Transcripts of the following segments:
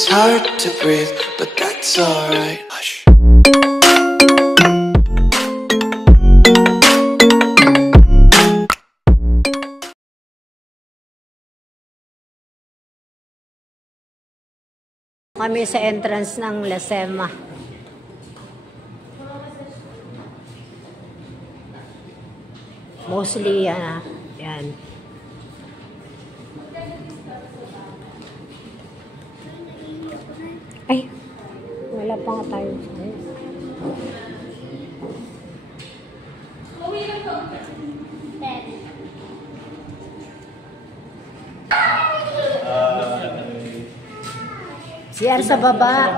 It's hard to breathe, but that's alright. Hush. Kami sa entrance ng Lasema. Mostly yan. Yan. Ay, wala pa nga tayo. CR sa baba.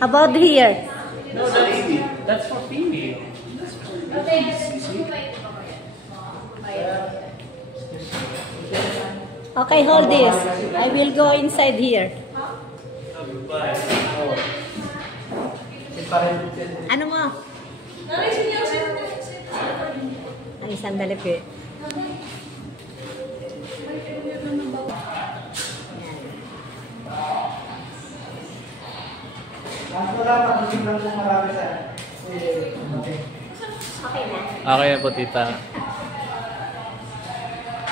How about here? No, that's for female. Okay, hold this. I will go inside here. Ano mo? Ay, sandali po. Okay na po, tita.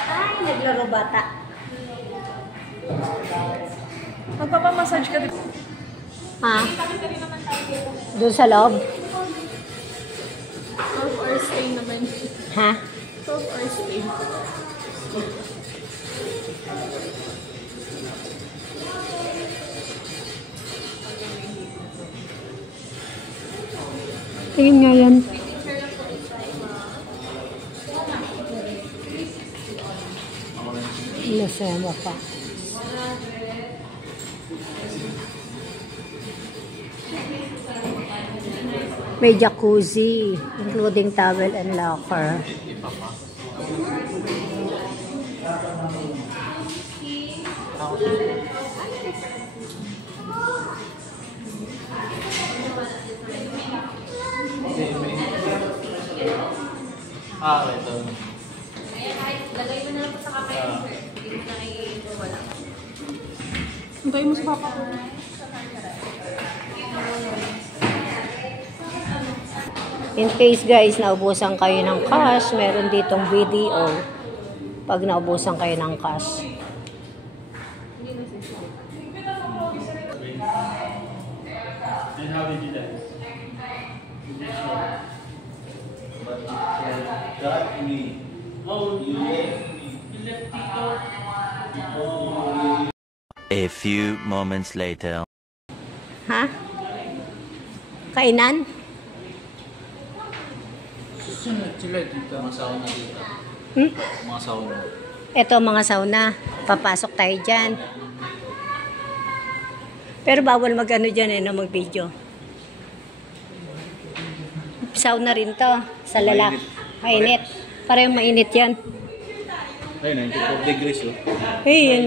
Ay, naglaro bata. Magpapamassage ka din. Ha? Doon sa loob? 12 hours stay naman. Ha? 12 hours stay. Tingin nga yan. Lasema pa. May jacuzzi, including towel and locker. Ito. Lagay mo na lang po sa kamay ko, sir. Hindi mo na wala. Hintay mo sa papa ko. In case guys, naubusan kayo ng cash, meron ditong video pag naubusan kayo ng cash. And how did you do that? A few moments later. Ha? Kainan? Susunod sila dito. Mga sauna dito. Mga sauna. Ito mga sauna. Papasok tayo dyan. Pero bawal mag-ano dyan no, mag-video. Sauna rin to. Sa lalak. Mainit. Parang mainit yan. Ay, 94 degrees oh. Ayun.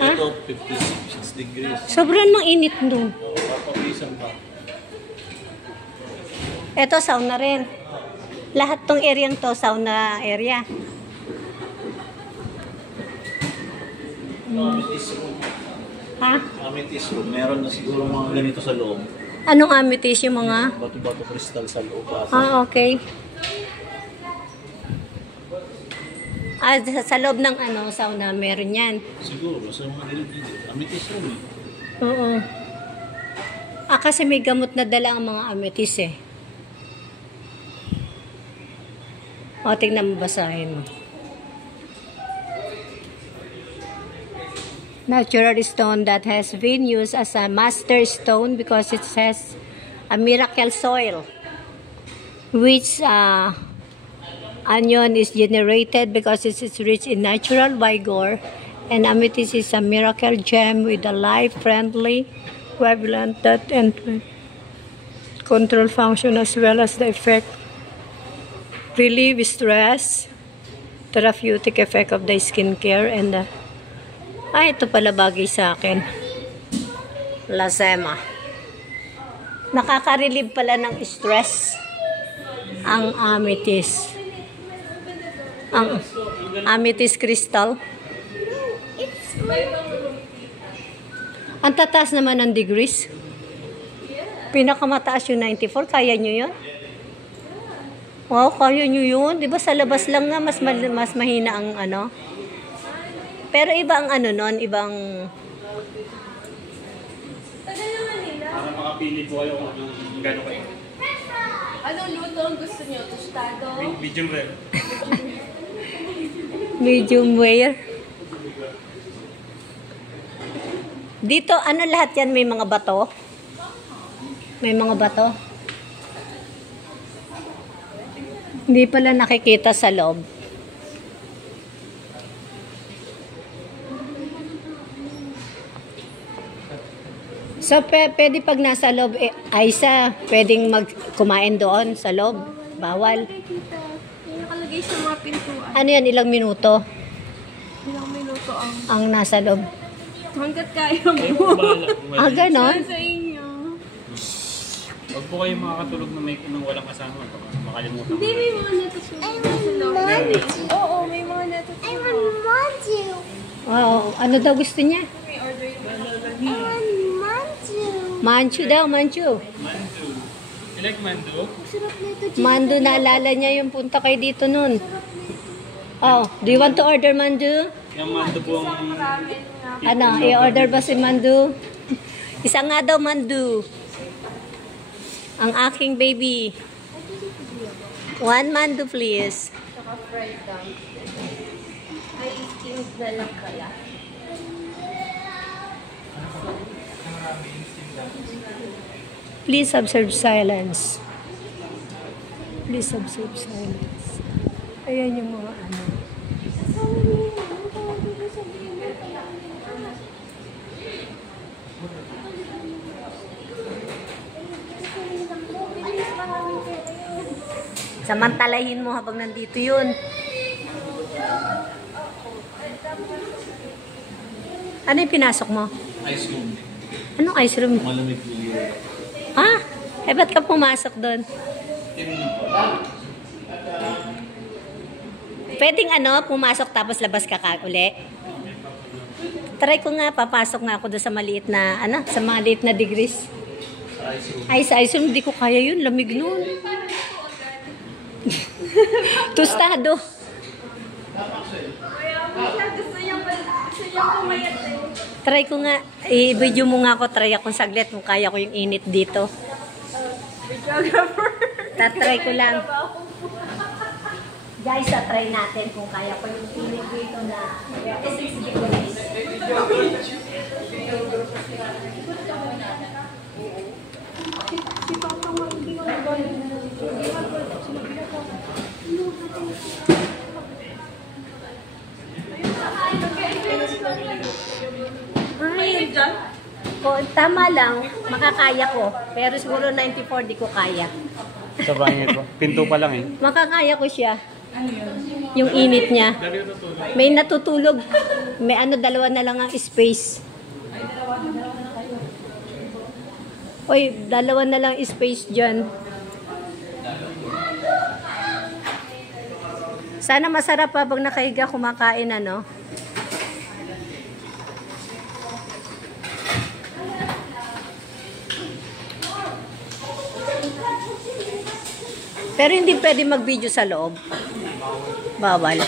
Ha? Ito, 56 degrees. Sobrang mainit doon. Papawisan pa. Ito, sauna rin. Lahat tong area to, sauna area. Amethyst room. Ha? Amethyst room. Meron na siguro mga ganito sa loob. Anong amethyst yung mga? Bato-bato kristal sa loob. Ah, okay. Ah, sa loob ng ano, sauna, meron yan. Siguro, sa mga gilid-gilid. Amethyst room eh. Oo. Ah, kasi may gamot na dala ang mga amethyst eh. O, tingnan mo, basahin mo. Natural stone that has been used as a master stone because it has a miracle soil, which anion is generated because it is rich in natural vigor, and amethyst is a miracle gem with a life-friendly wavelength that control function as well as the effect, relieve stress, therapeutic effect of the skincare, and the ito pala bagay sa akin. Lasema. Nakaka-relieve pala ng stress ang amethyst. Ang amethyst crystal. Ang tataas naman ng degrees. Pinakamataas yung 94. Kaya nyo yun? Wow, kaya nyo yun. Diba sa labas lang nga, mas mahina ang ano. Pero iba ang ano nun, ibang... Para makapili po kayo kung gano'n kayo. Anong luto ang gusto niyo? Tostado? Medium rare. Medium rare. Dito, ano lahat yan? May mga bato? May mga bato? Hindi pala nakikita sa loob. So, pwede pag nasa loob, Aisa, pwedeng kumain doon sa loob? Bawal. May nakalagay sa mga pintuan. Ano yan, ilang minuto Ilang minuto ang nasa loob? hanggat kaya mo. Ah, ganon? Sa inyo. Huwag po kayo makakatulog na may nang walang kasama. Baka makalimutan. Hindi, may mga natutulog sa loob. Oo, may mga natutulog. Wow, ano daw gusto niya? May order yung Manchu daw, manchu. Mandu. You like mandu? Mandu, naalala niya yung punta kayo dito nun. Oh, do you want to order mandu? Yung mandu po ang... Ano, i-order ba si mandu? Isa nga daw mandu. Ang aking baby. One mandu, please. saka fried down. Ay, steamed na lang pala. Please observe silence. Please observe silence. Ayan yung mga ano. Samantalahin mo habang nandito yun. Ano yung pinasok mo? Ice cream. Anong ice cream? Malamig po yun. Ah, ba't ka pumasok doon? Pwedeng ano, pumasok tapos labas ka uli? Try ko nga, papasok nga ako doon sa maliit na, ano, sa maliit na degrees. Ay, sa ice cream, hindi ko kaya yun, lamig nun. Tostado. Gusto niya pumayat eh. Try ko nga, i-video mo nga ako, try akong saglit kung kaya ko yung init dito. Videographer. Tatry ko lang. Guys, try natin kung kaya ko yung init dito na 36 degrees. Ay, dyan? Tama lang, makakaya ko. Pero siguro 94 di ko kaya. Sa bahay po. Pinto pa lang eh. Makakaya ko siya. Yung init niya. May natutulog. May ano, dalawa na lang ang space. Oy, dalawa na lang space dyan. Sana masarap habang nakahiga kumakain, ano? Pero hindi pwede mag-video sa loob. Bawal.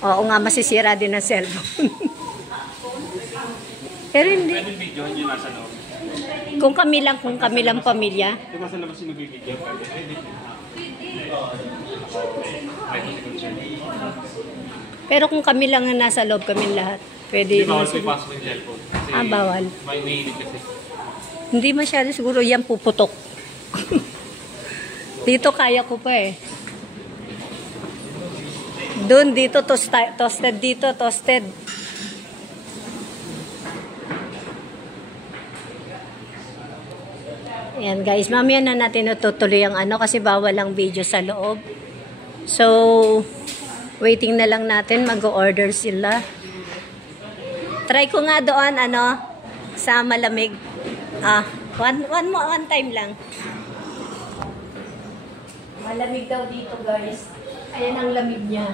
Oo nga, masisira din ang cellphone. Pero hindi. Pwede video nyo nasa loob. Kung kami lang pamilya. Di ba sa labas yung nagbibigyan? Pwede. Pero kung kami lang ang nasa loob, kami lahat. Pwede. Hindi bawal po ipasok yung cellphone. Kasi Ah, bawal. may mainit kasi. Hindi masyado siguro yan puputok. Dito kaya ko pa eh. Doon dito toasted dito, toasted. Ayan guys, mamaya na natin natutuloy ang ano kasi bawal ang video sa loob. So, waiting na lang natin, mag-order sila. Try ko nga doon, ano, sa malamig. One time lang. Malamig daw dito, guys. Ayan ang lamig niya.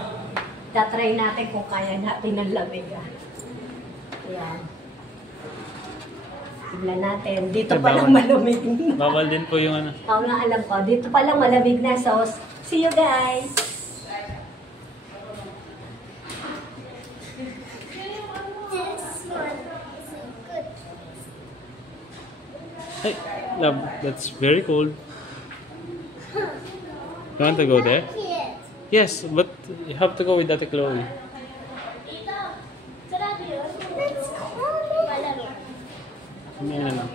Tatry natin kung kaya natin ang lamig. Ayan. Tignan natin. Dito pa lang malamig. Bawal din po yung ano. Oo nga, alam ko. Dito pa lang malamig na. So, see you guys! Hey, love, that's very cold. You want to go there? Yes, but you have to go with Ate Chloe. May ano lang.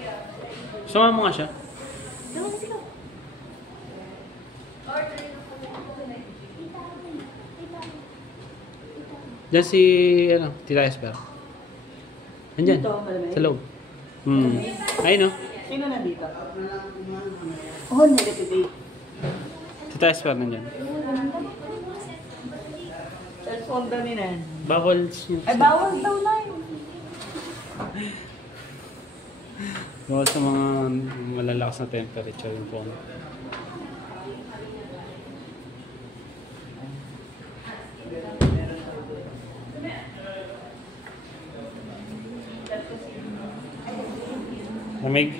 Sama mo nga siya. Diyan si, Tita Esper. Andyan, sa loob. Ayun, no? Sino nandito? Oh, negative. Tita Esper nandyan. Cellphone daw ni Nan. Bawal. Ay, bawal daw na yun. Bawal sa mga malalakas na temperature yung phone. Lamig.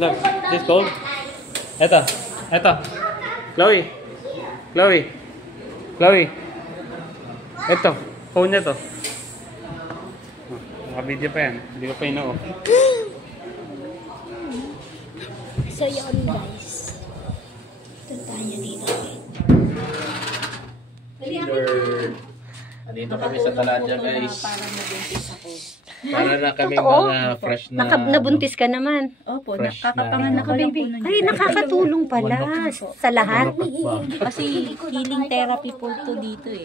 Look, this cold. Eto. Chloe. Eto, phone niya to. Naka-video pa yan. Hindi ko pa ino-off. So, yun guys. Ito tayo dito. Andito kami sa Taladia, guys. Para nabuntis ako. Para na kami Totoo? mga fresh na... Nabuntis ka naman. Opo, Fresh nakakapanganak na- ka baby. Ay, nakakatulong pala sa lahat. Kasi healing therapy po to dito eh.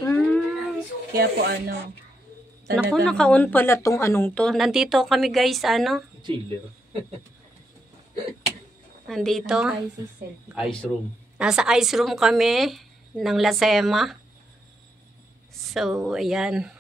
Kaya po Naku, talagang- naka-on pala tong anong to. Nandito kami guys, Chiller. Nandito. Ice room. Nasa ice room kami ng Lasema. So, ayan.